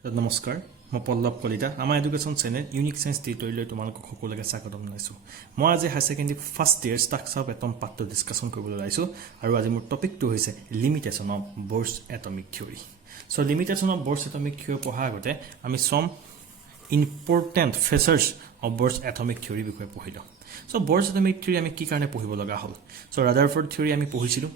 নমস্কাৰ মই পল্লৱ কলিতা আমাৰ এডুকেশ্যন চেনেল ইউনিক সায়েন্স টিউটৰিয়েললৈ তোমালোকক সকলোকে স্বাগতম জনাইছো মই আজি high secondary first year structure of atom পাৰ্টটো ডিসকাশন কৰিবলৈ ওলাইছো আৰু আজি মোৰ টপিকটো হৈছে limitation of Bohr's atomic theory so limitation of Bohr's atomic theory পঢ়া আগতে আমি some important features of Bohr's atomic theory বিষয়ে পঢ়িলো সো Bohr's atomic theory আমি কি কাৰণে পঢ়িব লগা হ'ল সো ৰাদাৰফৰ্ড থিওৰি আমি পঢ়িছিলো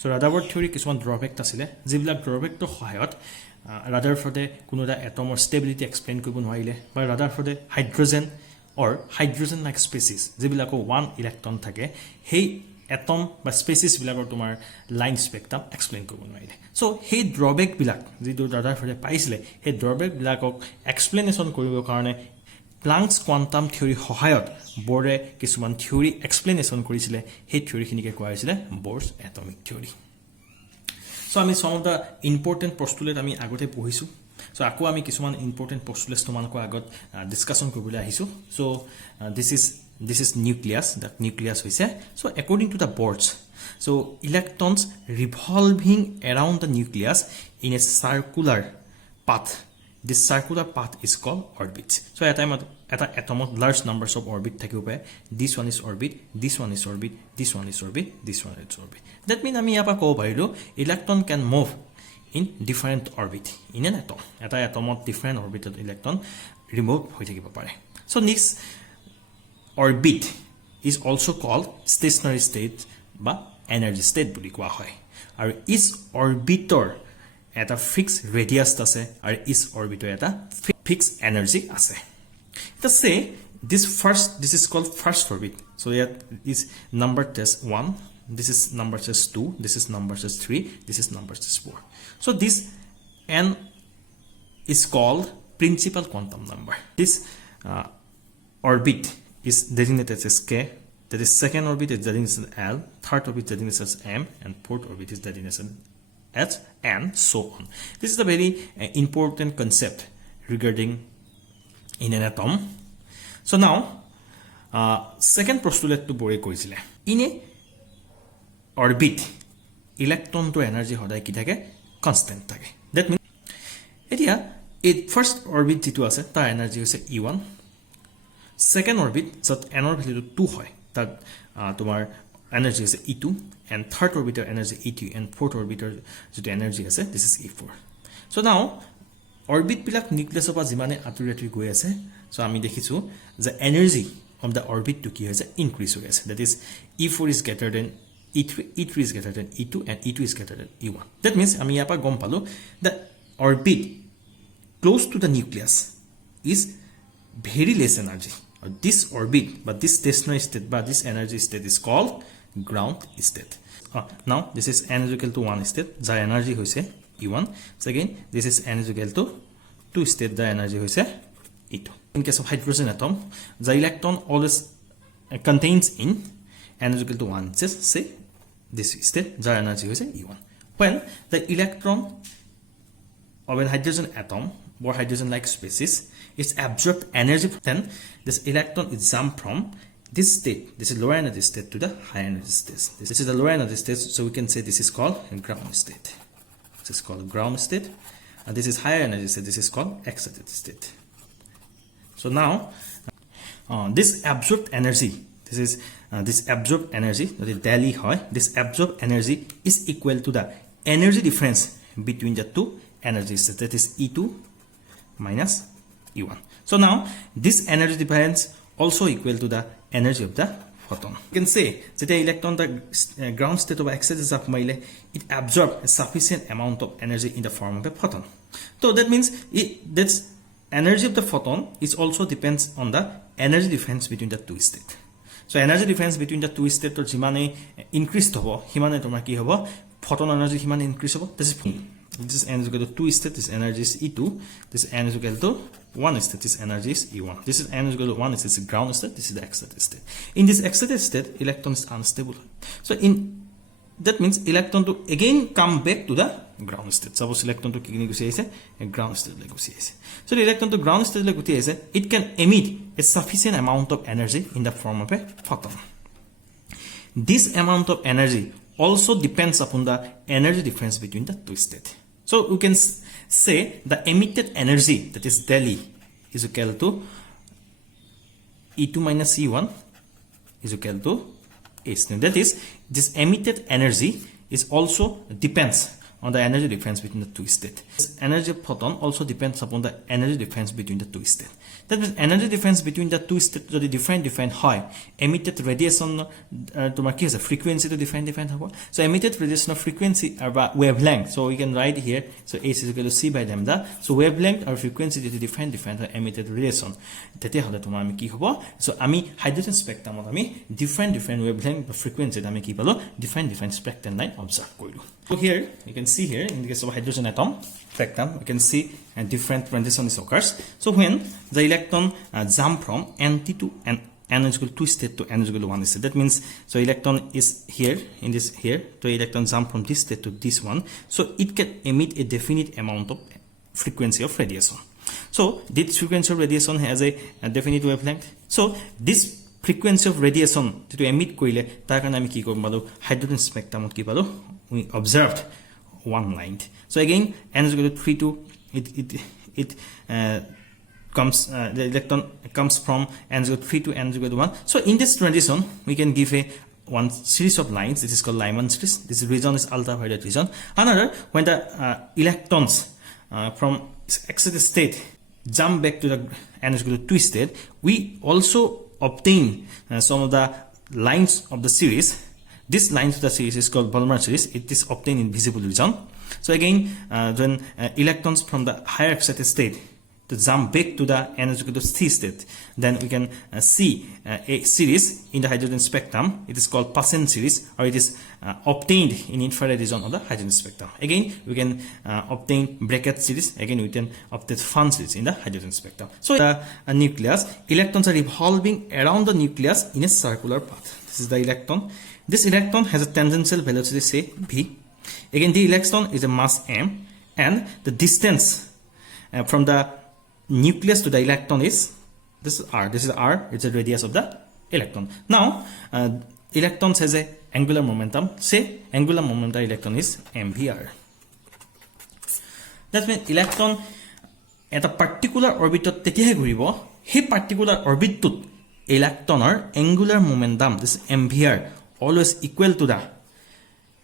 সো ৰাদাৰফৰ্ড থিওৰি কিছুমান ড্ৰবেক আছিল যিবিলাক ড্ৰবেকটো সহায়ত Rutherforde কোনো এটা এটমৰ ষ্টেবিলিটি এক্সপ্লেইন কৰিব নোৱাৰিলে বা Rutherforde হাইড্ৰোজেন অৰ হাইড্ৰোজেন লাইক স্পেচিছ যিবিলাকৰ 1 ইলেক্ট্ৰন থাকে সেই এটম বা স্পেচিছ বিলাকৰ তোমাৰ লাইন স্পেক্ট্ৰাম এক্সপ্লেইন কৰিব নোৱাৰিলে সো সেই ড্ৰবেক বিলাক যিটো Rutherforde পাইছিলে সেই ড্ৰবেক বিলাকক এক্সপ্লেনেশ্যন কৰিবৰ কাৰণে প্লাংকছ কোৱান্টাম থিওৰি সহায়ত বৰে কিছুমান থিওৰি এক্সপ্লেনেশ্যন কৰিছিলে সেই থিওৰিখিনিকে কোৱা হৈছিলে Bohr's atomic theory So আমি some of the important postulates আমি আগতে পঢ়িছো so আকৌ আমি কিছুমান important postulates তোমালোকৰ আগত ডিসকাশন কৰিবলৈ আহিছো so this is nucleus that nucleus হৈছে so according to the Bohr's so electrons revolving around the nucleus in a circular path this circular path is called orbits so at time at atom large numbers of orbit থাকিব পাৰে this one is orbit this one is orbit this one is orbit this one is orbit that means আমি ইয়াৰ পৰা ক'ব পাৰিলো electron can move in different orbit in an atom এটা atomত different orbital electron remove হৈ থাকিব পাৰে so next orbit is also called stationary state বা energy state বুলি কোৱা হয় আৰু is orbitor এটা fixed radius আছে আৰু is orbitor এটা fixed energy আছে let's say this is called first orbit so that is number test 1 this is number test 2 this is number test 3 this is number test 4 so this n is called principal quantum number this orbit is designated as k that is second orbit is designated as l third orbit is designated as m and fourth orbit is designated as h and so on this is a very important concept regarding in an atom so now second postulate to Bohr কৈছিলে in a orbit electron to energy সদায় কি থাকে constant থাকে that means এতিয়া এই first orbit যেটো আছে তাৰ energy হৈছে E1 second orbit যত n ৰ ভ্যালু 2 হয় তাত তোমাৰ energy is E2 and third orbital energy E3 and fourth orbital যেটো energy আছে this is E4 so now orbit বিলাক নিউক্লিয়াছ পৰা যিমানে আঁতৰি গৈ আছে so আমি দেখিছো যে energy of the orbit to কি হৈছে increase হৈ আছে that is E4 is greater than E3 E3 is greater than E2 and E2 is greater than E1 that means আমি ইয়াৰ পৰা গম পালো the orbit close to the nucleus is very less energy or this orbit but this stationary state but this energy state is called ground state now this is n is equal to 1 state the energy hoise E1 second this is n is equal to 2 state the energy hoise E2 in case of hydrogen atom the electron always contains in n is equal to 1 just say this state the energy hoise E1 when the electron of a hydrogen atom or hydrogen like species is absorbed energy then this electron is jumped from this state this is lower energy state to the higher energy state this is the lower energy state so we can say this is called ground state this is called ground state and this is higher energy state this is called excited state so now this absorbed energy this absorbed energy that is daily high this absorbed energy is equal to the energy difference between the two energy states that is E2 minus E1 so now this energy difference also equal to the energy of the photon you can say that the electron the ground state of excited up maile it absorbs a sufficient amount of energy in the form of a photon so that means that's energy of the photon is also depends on the energy difference between the two states so energy difference between the two states or jimane increased hobo himane tomar ki hobo photon energy himane increase hobo this is n is equal to 2 state this energy is E2 this n is equal to 1 state this energy is E1 this is n is equal to 1 this is ground state this is the excited state in this excited state electron is unstable so in that means electron to again come back to the ground state suppose electron to kini gusi aise ground state like gusi aise so the electron to ground state like gusi aise it can emit a sufficient amount of energy in the form of a photon this amount of energy also depends upon the energy difference between the two states so we can say the emitted energy, that is del E, is equal to E2 minus E1 is equal to H. That is, this emitted energy is also depends on the energy difference between the two states. This energy of photon also depends upon the energy difference between the two states. That means energy difference between the two states যদি different হয়, emitted radiation তোমার কি আছে frequency to different হ'ব. So emitted radiation of frequency or wavelength. So we can write here, so H is equal to C by lambda. So wavelength or frequency যদি different emitted radiation, তেতিয়া হলে তোমাৰ আমি কি হ'ব? So আমি hydrogen spectrum আমি different wavelength or frequency আমি কি পালো? different spectrum line observe কৰিলো. So here you can see here in the case of hydrogen atom spectrum, you can see different transitions occurs. So when the electron jump from N to N is equal to 2 state to N is equal to 1 state. That means, so electron is here in this here, so electron jump from this state to this one. So it can emit a definite amount of frequency of radiation. So this frequency of radiation has a definite wavelength. So this frequency of radiation to emit koile tar karone ami ki korum palu hydrogen spectrum ki palu we observed one line. So again N is equal to 3 to it comes the electron comes from N is equal to 3 to N is equal to 1. So in this transition we can give a one series of lines. This is called Lyman series. This region is ultraviolet region. Another, when the electrons from excited state jump back to the N is equal to 2 state, we also obtain some of the lines of the series. This lines of the series is called Balmer series. It is obtained in visible region. So again, when electrons from the higher excited state to jump back to the N is equal to 3 state, then we can see a series in the hydrogen spectrum. It is called Paschen series, or it is obtained in infrared region of the hydrogen spectrum. Again, we can obtain bracket series. Again, we can obtain Fan series in the hydrogen spectrum. So the nucleus, electrons are revolving around the nucleus in a circular path. This is the electron. This electron has a tangential velocity, say v. Again, the electron is a mass m, and the distance from the nucleus to the electron is this is r. This is r. It's the radius of the electron. Now, electrons has a angular momentum. Say angular momentum electron is mvr. That means electron at a particular orbit tetiahe ghuribo. He particular orbit tut electronor angular momentum, this mvr, always equal to the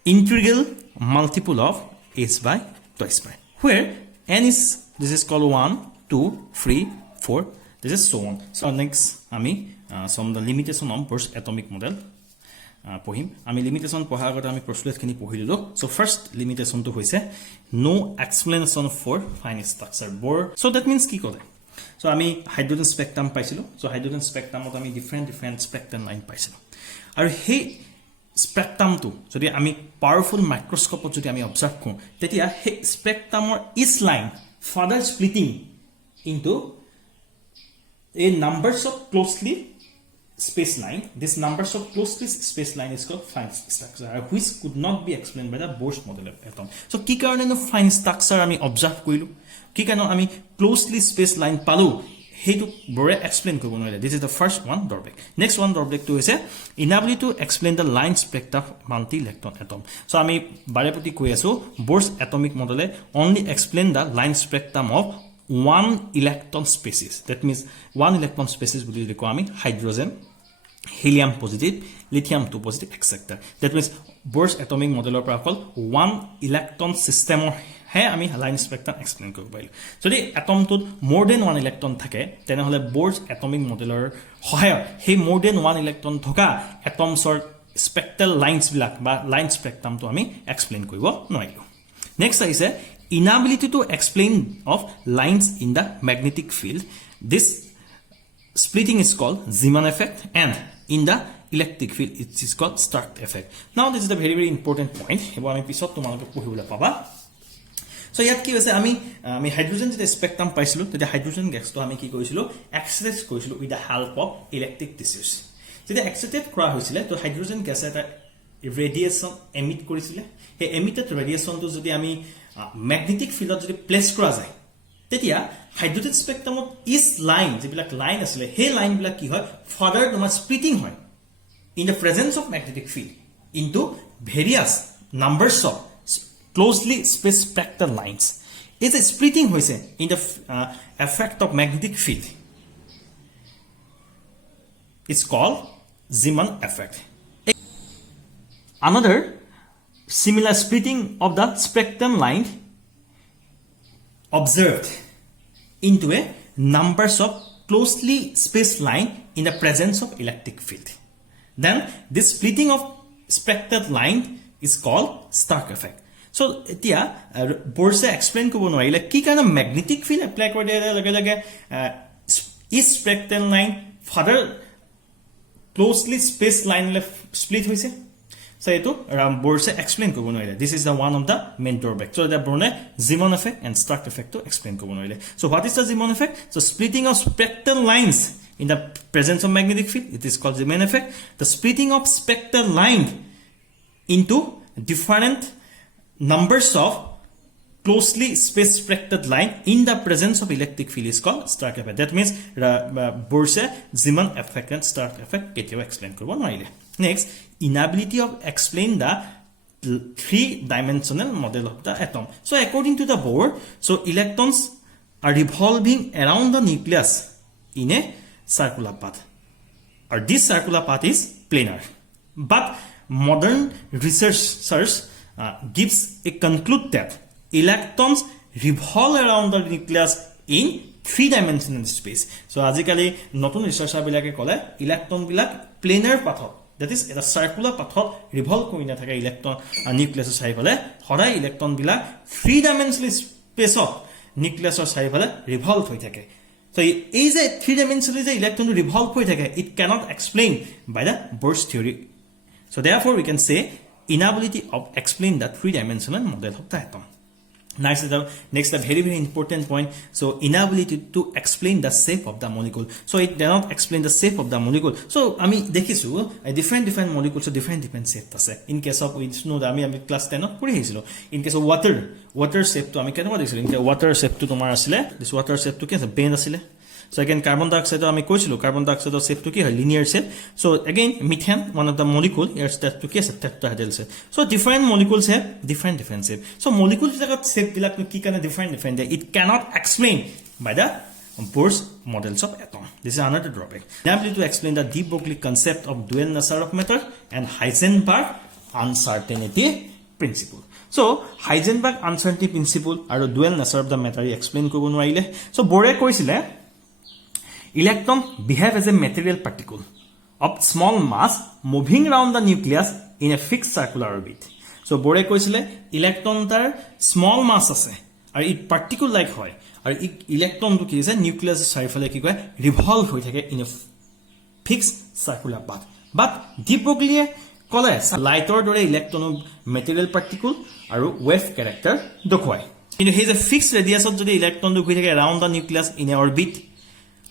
integral multiple of h by twice pi, where n is, this is called 1, 2, 3, 4, this is so on. So next ami some the limitation of Bohr's atomic model pohim. Ami limitation pohar agate ami postulate khini pohililo. So first limitation to hoise no explanation for fine structure Bohr. So that means ki kore, so ami hydrogen spectrum paisilo. So hydrogen spectrum ot ami different spectrum line paisilo, aru he spectrum to jodi ami powerful microscope ot jodi ami observe kru tetia he spectrum or each line further splitting into a numbers of closely spaced line. This numbers of closely spaced line is called fine structure, which could not be explained by the Bohr's model of atom. So ki karone no fine structure ami observe koilu, ki karone ami closely spaced line palu, hetu Bohre explain kobo noile. This is the first one drawback. Next one drawback to is inability to explain the line spectra of multi-electron atom. So ami bare poti koi asu Bohr's atomic model only explain the line spectrum of one electron species. That means one electron species will require hydrogen, helium positive, lithium 2 positive, etc. That means Bohr's atomic model of one electron system or he ami line spectrum explain koribo parilu. So the atom to more than one electron thake tenehole Bohr's atomic model or hoya he more than one electron thoka atoms or spectral lines bilak ba line spectrum to ami explain koribo noilu. Next is a inability to explain of lines in the magnetic field. This splitting is called Zeeman effect, and in the electric field it is called Stark effect. Now this is the very important point. Ebo ami pisot tomaloke pohibole paba. So yat ki hoise ami hydrogen je spectrum paisilo, te hydrogen gas to ami ki koisilo accelerate koisilo with the help of electric tissues. Jodi accelerate kora hoisile to hydrogen gas eta radiation emit korisile. He emitted radiation to jodi ami magnetic field jodi place kora jay, tetia hydrogen spectrum is line jibilak line asile he line bilak ki hoy further toma splitting hoy in the presence of magnetic field into various numbers of closely spaced spectral lines. is a splitting hoise in the effect of magnetic field. It's called Zeeman effect. Another similar splitting of the spectrum line observed into a numbers of closely spaced line in the presence of electric field. Then this splitting of spectral line is called Stark effect. So etia Bohrse explain kobo noile ki kana magnetic field apply kori dia lage is spectral line further closely spaced line le split hoise. So eto Bohrse explain kobo noile. This is the one of the main drawback. So the Bohrne Zeeman effect and Stark effect to explain kobo noile. So what is the Zeeman effect? So splitting of spectral lines in the presence of magnetic field, it is called Zeeman effect. The splitting of spectral line into different numbers of closely spaced spectral line in the presence of electric field is called Stark effect. That means Bohrse Zeeman effect and Stark effect ketio explain kobo noile. Next, inability of explain the three-dimensional model of the atom. So according to the Bohr, so electrons are revolving around the nucleus in a circular path, or this circular path is planar. But modern researchers gives a conclude that electrons revolve around the nucleus in three-dimensional space. So আজিকালি নতুন ৰিসাৰ্চাৰ বিলাকে কলে electron বিলাক planner পাথত, that is এটা সাৰ্কুলাৰ পাথত ৰিভলভ কৰি না থাকে electron নিউক্লিয়াছৰ চাৰিফালে, সদায় ইলেক্ট্ৰন বিলাক থ্ৰী-ডাইমেনশনাল স্পেচত নিউক্লিয়াছৰ চাৰিফালে ৰিভলভ হৈ থাকে. So is a three-dimensional electron to revolve হৈ থাকে, it cannot explain by the Bohr's theory. So therefore we can say inability of explain the three-dimensional model of the atom. Next a very important point. So inability to explain the shape of the molecule. So it cannot explain the shape of the molecule. So আমি দেখিছো different molecules different shape আছে. In case of we know আমি class 10 ত পঢ়ি আহিছিলো. In case of water shape to আমি কেনেকুৱা দেখিছিলো? In water shape to তোমাৰ আছিল, this water shape to কি আছে? Bend আছিল. So again carbon dioxide আমি কৈছিলো carbon dioxide shape to কি হয়? Linear shape. So again methane, one of the molecule, here that to কি আছে? Tetrahedral shape. So different molecules have different shape. So molecules বিলাকত shape বিলাক কি কাৰণে different it cannot explain by the Bohr's models of atom. This is another drawback. Inability to explain the de Broglie concept of dual nature of matter and Heisenberg uncertainty principle. So Heisenberg uncertainty principle আৰু dual nature of the matter explain কৰিব নোৱাৰিলে. So Bohre কৈছিলে electron behave as a material particle of small mass moving around the nucleus in a fixed circular orbit. So Bohre কৈছিলে electron tar small mass আছে আৰু it particle like হয় আৰু electron to কি আছে nucleus চাৰিফালে কি কয় revolve হৈ থাকে in a fixed circular path. But de Broglie কলে লাইটৰ দৰে electron material particle আৰু wave character দেখুৱায়. কিন্তু হে যে fixed radius ত যদি electron ঘূৰি থাকে around the nucleus in a orbit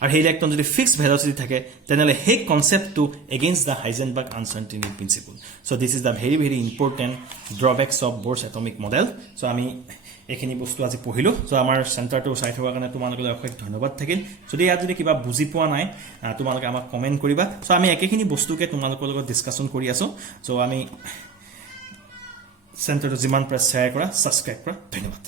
আর হে ইলেক্ট্রন যদি ফিক্সড ভেলোসিটি থাকে তেনেহলে হে concept to against the Heisenberg uncertainty principle. So this is the very important drawbacks of Bohr's atomic model. সো আমি এইখিনি বস্তু আজি পঢ়িলো. সো আমাৰ চেণ্টাৰটো চাই থকাৰ কাৰণে তোমালোকলৈ অশেষ ধন্যবাদ থাকিল. যদি ইয়াত যদি কিবা বুজি পোৱা নাই তোমালোকে আমাক কমেন্ট কৰিবা. সো আমি একেখিনি বস্তুকে তোমালোকৰ লগত ডিসকাশন কৰি আছো. সো আমি চেণ্টাৰটো যিমান পাৰে শ্বেয়াৰ কৰা, সাবস্ক্ৰাইব কৰা. ধন্যবাদ.